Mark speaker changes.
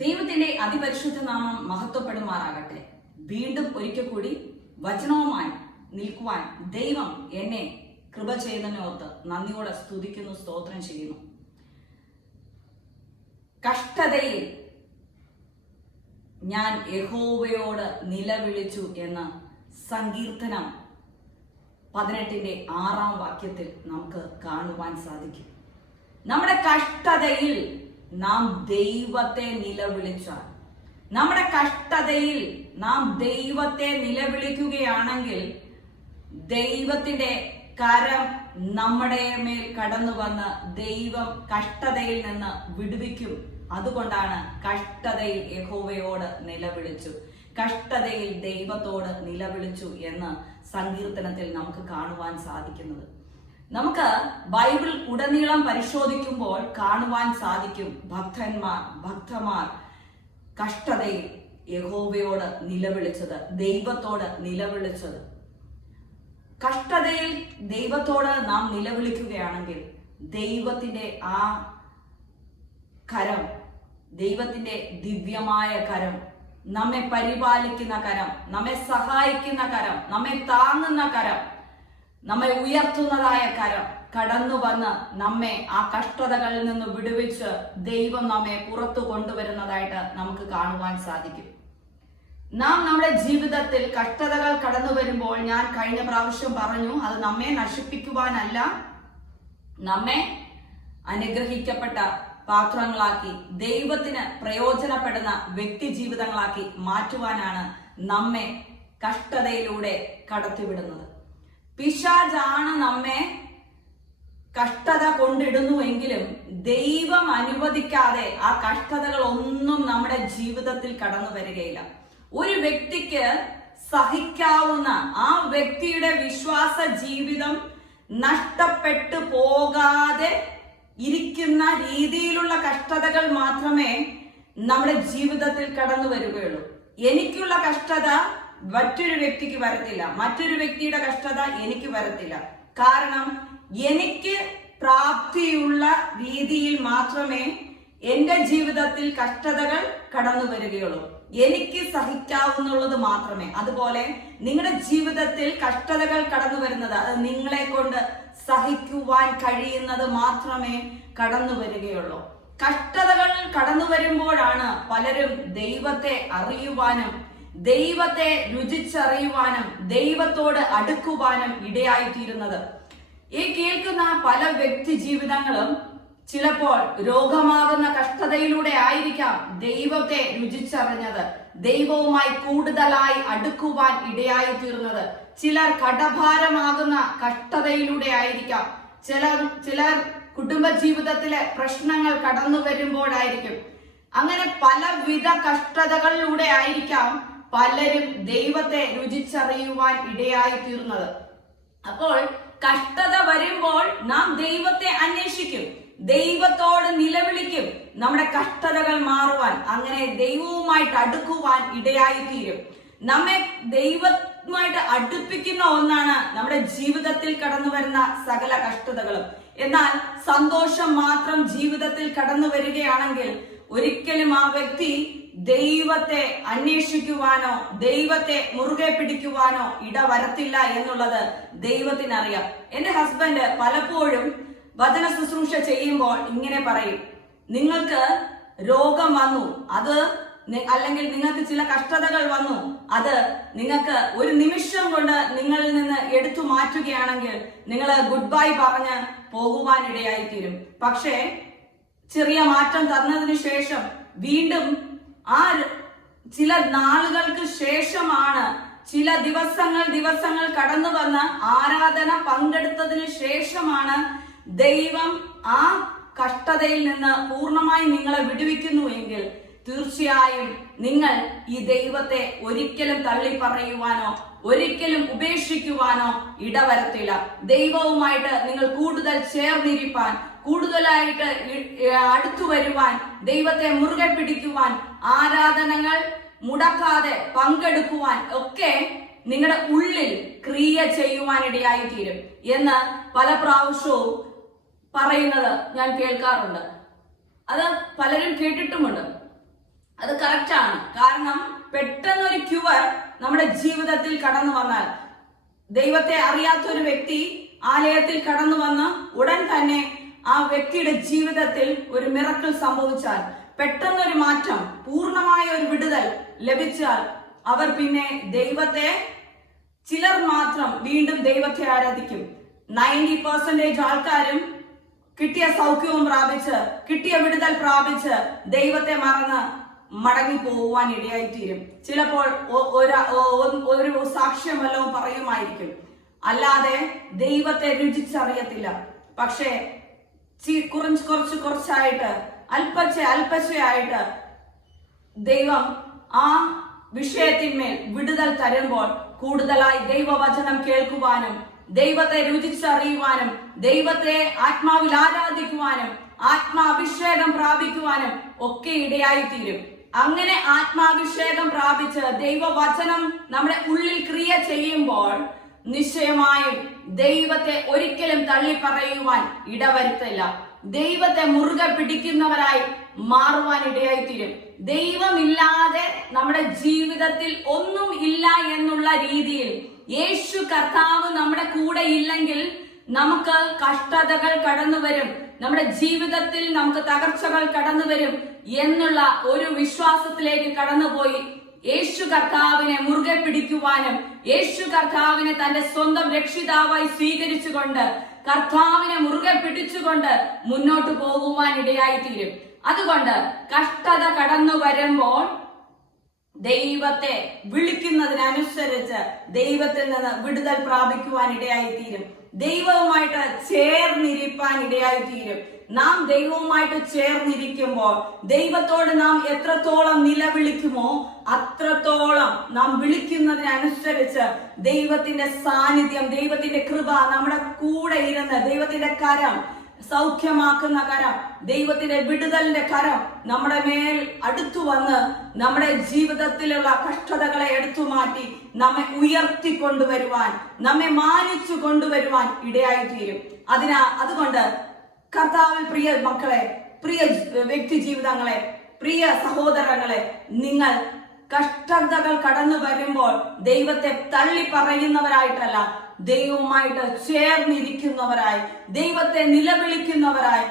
Speaker 1: ദൈവത്തിന്റെ അതിപരിശുദ്ധ നാമം മഹത്വപ്പെടുമാറാകട്ടെ. വീണ്ടും ഒരിക്കൽ കൂടി വചനവുമായി നിൽക്കുവാൻ ദൈവം എന്നെ കൃപ ചെയ്തതിനോർത്ത് നന്ദിയോടെ സ്തുതിക്കുന്നു സ്തോത്രം ചെയ്യുന്നു. കഷ്ടതയിൽ ഞാൻ യഹോവയോട് നിലവിളിച്ചു എന്ന സങ്കീർത്തനം പതിനെട്ടിന്റെ ആറാം വാക്യത്തിൽ നമുക്ക് കാണുവാൻ സാധിക്കും. നമ്മുടെ കഷ്ടതയിൽ നാം ദൈവത്തെ നിലവിളിച്ചാൽ. നമ്മുടെ കഷ്ടതയിൽ നാം ദൈവത്തെ നിലവിളിക്കുകയാണെങ്കിൽ ദൈവത്തിന്റെ കരം നമ്മുടെ മേൽ കടന്നു വന്ന് ദൈവം കഷ്ടതയിൽ നിന്ന് വിടുവിക്കും. അതുകൊണ്ടാണ് കഷ്ടതയിൽ യഹോവയോട് നിലവിളിച്ചു. കഷ്ടതയിൽ ദൈവത്തോട് നിലവിളിച്ചു എന്ന് സങ്കീർത്തനത്തിൽ നമുക്ക് കാണുവാൻ സാധിക്കുന്നത്. നമുക്ക് ബൈബിൾ ഉടനീളം പരിശോധിക്കുമ്പോൾ കാണുവാൻ സാധിക്കും ഭക്തന്മാർ ഭക്തമാർ കഷ്ടതയിൽ യഹോവയോട് നിലവിളിച്ചത് ദൈവത്തോട് നിലവിളിച്ചത്. കഷ്ടതയിൽ ദൈവത്തോട് നാം നിലവിളിക്കുകയാണെങ്കിൽ ദൈവത്തിന്റെ ആ കരം ദൈവത്തിന്റെ ദിവ്യമായ കരം നമ്മെ പരിപാലിക്കുന്ന കരം നമ്മെ സഹായിക്കുന്ന കരം നമ്മെ താങ്ങുന്ന കരം നമ്മെ ഉയർത്തുന്നതായ കരം കടന്നു വന്ന് നമ്മെ ആ കഷ്ടതകളിൽ നിന്ന് വിടുവിച്ച് ദൈവം നമ്മെ പുറത്തു കൊണ്ടുവരുന്നതായിട്ട് നമുക്ക് കാണുവാൻ സാധിക്കും. നാം നമ്മുടെ ജീവിതത്തിൽ കഷ്ടതകൾ കടന്നു വരുമ്പോൾ ഞാൻ കഴിഞ്ഞ പ്രാവശ്യം പറഞ്ഞു അത് നമ്മെ നശിപ്പിക്കുവാനല്ല നമ്മെ അനുഗ്രഹിക്കപ്പെട്ട പാത്രങ്ങളാക്കി ദൈവത്തിന് പ്രയോജനപ്പെടുന്ന വ്യക്തി ജീവിതങ്ങളാക്കി മാറ്റുവാനാണ് നമ്മെ കഷ്ടതയിലൂടെ കടത്തിവിടുന്നത്. പിശാജാണ് നമ്മെ കഷ്ടത കൊണ്ടിടുന്നുവെങ്കിലും ദൈവം അനുവദിക്കാതെ ആ കഷ്ടതകൾ ഒന്നും നമ്മുടെ ജീവിതത്തിൽ കടന്നു വരികയില്ല. ഒരു വ്യക്തിക്ക് സഹിക്കാവുന്ന ആ വ്യക്തിയുടെ വിശ്വാസ ജീവിതം നഷ്ടപ്പെട്ടു പോകാതെ ഇരിക്കുന്ന രീതിയിലുള്ള കഷ്ടതകൾ മാത്രമേ നമ്മുടെ ജീവിതത്തിൽ കടന്നു വരികയുള്ളൂ. എനിക്കുള്ള കഷ്ടത മറ്റൊരു വ്യക്തിക്ക് വരത്തില്ല. മറ്റൊരു വ്യക്തിയുടെ കഷ്ടത എനിക്ക് വരത്തില്ല. കാരണം എനിക്ക് പ്രാപ്തിയുള്ള രീതിയിൽ മാത്രമേ എന്റെ ജീവിതത്തിൽ കഷ്ടതകൾ കടന്നു വരികയുള്ളൂ. എനിക്ക് സഹിക്കാവുന്നുള്ളത് മാത്രമേ. അതുപോലെ നിങ്ങളുടെ ജീവിതത്തിൽ കഷ്ടതകൾ കടന്നു വരുന്നത് അത് നിങ്ങളെ കൊണ്ട് സഹിക്കുവാൻ കഴിയുന്നത് മാത്രമേ കടന്നു വരികയുള്ളൂ. കഷ്ടതകൾ കടന്നു വരുമ്പോഴാണ് പലരും ദൈവത്തെ അറിയുവാനും ദൈവത്തെ രുചിച്ചറിയുവാനും ദൈവത്തോട് അടുക്കുവാനും ഇടയായിത്തീരുന്നത്. ഈ കേൾക്കുന്ന പല വ്യക്തി ജീവിതങ്ങളും ചിലപ്പോൾ രോഗമാകുന്ന കഷ്ടതയിലൂടെ ആയിരിക്കാം ദൈവത്തെ രുചിച്ചറിഞ്ഞത്. ദൈവവുമായി കൂടുതലായി അടുക്കുവാൻ ഇടയായി തീർന്നത് ചിലർ കടഭാരമാകുന്ന കഷ്ടതയിലൂടെ ആയിരിക്കാം. ചിലർ ചിലർ കുടുംബ ജീവിതത്തിലെ പ്രശ്നങ്ങൾ കടന്നു വരുമ്പോഴായിരിക്കും അങ്ങനെ പലവിധ കഷ്ടതകളിലൂടെ ആയിരിക്കാം പലരും ദൈവത്തെ രുചിച്ചറിയുവാൻ ഇടയായി തീർന്നത് അപ്പോൾ കഷ്ടത വരുമ്പോൾ നാം ദൈവത്തെ അന്വേഷിക്കും. ദൈവത്തോട് നിലവിളിക്കും. നമ്മുടെ കഷ്ടതകൾ മാറുവാൻ അങ്ങനെ ദൈവവുമായിട്ട് അടുക്കുവാൻ ഇടയായി തീരും നമ്മെ ദൈവമായിട്ട് അടുപ്പിക്കുന്ന ഒന്നാണ് നമ്മുടെ ജീവിതത്തിൽ കടന്നു വരുന്ന സകല കഷ്ടതകളും. എന്നാൽ സന്തോഷം മാത്രം ജീവിതത്തിൽ കടന്നു വരികയാണെങ്കിൽ ഒരിക്കലും ആ വ്യക്തി ദൈവത്തെ അന്വേഷിക്കുവാനോ ദൈവത്തെ മുറുകെ പിടിക്കുവാനോ ഇടവരത്തില്ല എന്നുള്ളത് ദൈവത്തിനറിയാം. എന്റെ ഹസ്ബൻഡ് പലപ്പോഴും വചന ശുശ്രൂഷ ചെയ്യുമ്പോൾ ഇങ്ങനെ പറയും. നിങ്ങൾക്ക് രോഗം വന്നു അത് അല്ലെങ്കിൽ നിങ്ങൾക്ക് ചില കഷ്ടതകൾ വന്നു അത് നിങ്ങൾക്ക് ഒരു നിമിഷം കൊണ്ട് നിങ്ങളിൽ നിന്ന് എടുത്തു മാറ്റുകയാണെങ്കിൽ നിങ്ങൾ ഗുഡ് ബൈ പറഞ്ഞ് പോകുവാനിടയായി തീരും പക്ഷേ ചെറിയ മാറ്റം തന്നതിനു ശേഷം വീണ്ടും ആ ചില നാളുകൾക്ക് ശേഷമാണ് ചില ദിവസങ്ങൾ ദിവസങ്ങൾ കടന്നു വന്ന് ആരാധന പങ്കെടുത്തതിന് ശേഷമാണ് ദൈവം ആ കഷ്ടതയിൽ നിന്ന് പൂർണമായി നിങ്ങളെ വിടുവിക്കുന്നു എങ്കിൽ തീർച്ചയായും നിങ്ങൾ ഈ ദൈവത്തെ ഒരിക്കലും തള്ളി പറയുവാനോ ഒരിക്കലും ഉപേക്ഷിക്കുവാനോ ഇടവരത്തില്ല. ദൈവവുമായിട്ട് നിങ്ങൾ കൂടുതൽ ചേർന്നിരിപ്പാൻ കൂടുതലായിട്ട് അടുത്തു വരുവാൻ ദൈവത്തെ മുറുകെ പിടിക്കുവാൻ ആരാധനകൾ മുടക്കാതെ പങ്കെടുക്കുവാൻ ഒക്കെ നിങ്ങളുടെ ഉള്ളിൽ ക്രിയ ചെയ്യുവാനിടയായി തീരും എന്ന് പല പ്രാവശ്യവും പറയുന്നത് ഞാൻ കേൾക്കാറുണ്ട്. അത് പലരും കേട്ടിട്ടുമുണ്ട്. അത് കറക്റ്റാണ് കാരണം പെട്ടെന്നൊരു ക്യുവർ നമ്മുടെ ജീവിതത്തിൽ കടന്നു വന്നാൽ ദൈവത്തെ അറിയാത്ത ഒരു വ്യക്തി ആലയത്തിൽ കടന്നു വന്ന് ഉടൻ തന്നെ ആ വ്യക്തിയുടെ ജീവിതത്തിൽ ഒരു മിറക്കിൾ സംഭവിച്ചാൽ പെട്ടെന്നൊരു മാറ്റം പൂർണമായ ഒരു വിടുതൽ ലഭിച്ചാൽ അവർ പിന്നെ ദൈവത്തെ ചിലർ മാത്രം വീണ്ടും ദൈവത്തെ ആരാധിക്കും. നയന്റി പെർസെന്റേജ് ആൾക്കാരും കിട്ടിയ സൗഖ്യവും പ്രാപിച്ച് കിട്ടിയ വിടുതൽ പ്രാപിച്ച് ദൈവത്തെ മറന്ന് മടങ്ങി പോകുവാൻ ഇടയായിത്തീരും. ചിലപ്പോൾ ഒര- സാക്ഷ്യം വല്ലതും പറയുമായിരിക്കും. അല്ലാതെ ദൈവത്തെ രുചിച്ചറിയത്തില്ല. പക്ഷേ കുറച്ച് കുറച്ച് കുറച്ചായിട്ട് അല്പച്ച അല്പച്ചയായിട്ട് ദൈവം ആ വിഷയത്തിന്മേൽ വിടുതൽ തരുമ്പോൾ കൂടുതലായി ദൈവവചനം കേൾക്കുവാനും ദൈവത്തെ രുചിച്ചറിയുവാനും ദൈവത്തെ ആത്മാവിൽ ആരാധിക്കുവാനും ആത്മാഭിഷേകം പ്രാപിക്കുവാനും ഒക്കെ ഇടയായി തീരും അങ്ങനെ ആത്മാഭിഷേകം പ്രാപിച്ച് ദൈവവചനം നമ്മുടെ ഉള്ളിൽ ക്രിയ ചെയ്യുമ്പോൾ നിശ്ചയമായും ദൈവത്തെ ഒരിക്കലും തള്ളി പറയുവാൻ ഇടവരുത്തില്ല. ദൈവത്തെ മുറുകെ പിടിക്കുന്നവരായി മാറുവാൻ ഇടയായിത്തീരും ദൈവമില്ലാതെ നമ്മുടെ ജീവിതത്തിൽ ഒന്നും ഇല്ല എന്നുള്ള രീതിയിൽ യേശു കർത്താവ് നമ്മുടെ കൂടെ ഇല്ലെങ്കിൽ നമുക്ക് കഷ്ടതകൾ കടന്നു വരും. നമ്മുടെ ജീവിതത്തിൽ നമുക്ക് തകർച്ചകൾ കടന്നു വരും എന്നുള്ള ഒരു വിശ്വാസത്തിലേക്ക് കടന്നുപോയി യേശു കർത്താവിനെ മുറുകെ പിടിക്കുവാനും യേശു കർത്താവിനെ തന്റെ സ്വന്തം രക്ഷിതാവായി സ്വീകരിച്ചുകൊണ്ട് കർത്താവിനെ മുറുകെ പിടിച്ചുകൊണ്ട് മുന്നോട്ട് പോകുവാൻ ഇടയായി തീരും അതുകൊണ്ട് കഷ്ടത കടന്നു വരുമ്പോൾ ദൈവത്തെ വിളിക്കുന്നതിനനുസരിച്ച് ദൈവത്തിൽ നിന്ന് വിടുതൽ പ്രാപിക്കുവാൻ ഇടയായി തീരും ദൈവവുമായിട്ട് ചേർന്നിരിപ്പാൻ ഇടയായിത്തീരും. നാം ദൈവവുമായിട്ട് ചേർന്നിരിക്കുമ്പോൾ ദൈവത്തോട് നാം എത്രത്തോളം നിലവിളിക്കുമോ അത്രത്തോളം നാം വിളിക്കുന്നതിനനുസരിച്ച് ദൈവത്തിന്റെ സാന്നിധ്യം ദൈവത്തിന്റെ കൃപ നമ്മുടെ കൂടെ ഇരുന്ന് ദൈവത്തിന്റെ കരം സൗഖ്യമാക്കുന്ന കരം ദൈവത്തിന്റെ വിടുതലിന്റെ കരം നമ്മുടെ മേൽ അടുത്തു വന്ന് നമ്മുടെ ജീവിതത്തിലുള്ള കഷ്ടതകളെ എടുത്തു മാറ്റി നമ്മെ ഉയർത്തി കൊണ്ടുവരുവാൻ നമ്മെ മാനിച്ചു കൊണ്ടുവരുവാൻ ഇടയായി തീരും അതിനാ അതുകൊണ്ട് കർത്താവിൽ പ്രിയ മക്കളെ പ്രിയ വ്യക്തി ജീവിതങ്ങളെ പ്രിയ സഹോദരങ്ങളെ നിങ്ങൾ കഷ്ടതകൾ കടന്നു വരുമ്പോൾ ദൈവത്തെ തള്ളി പറയുന്നവരായിട്ടല്ല ദൈവവുമായിട്ട് ചേർന്നിരിക്കുന്നവരായി ദൈവത്തെ നിലവിളിക്കുന്നവരായി.